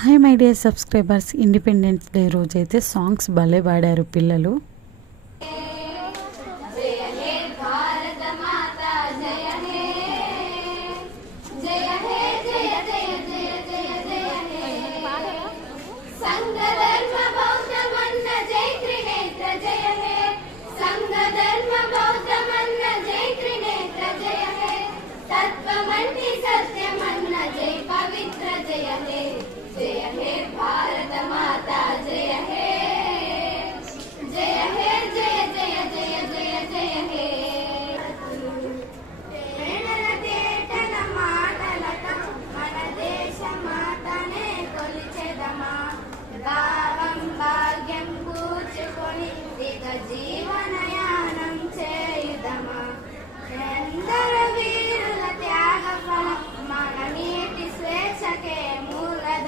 Hi my dear subscribers, independence day రోజైతే songs భలే పాడారు పిల్లలు. సంగద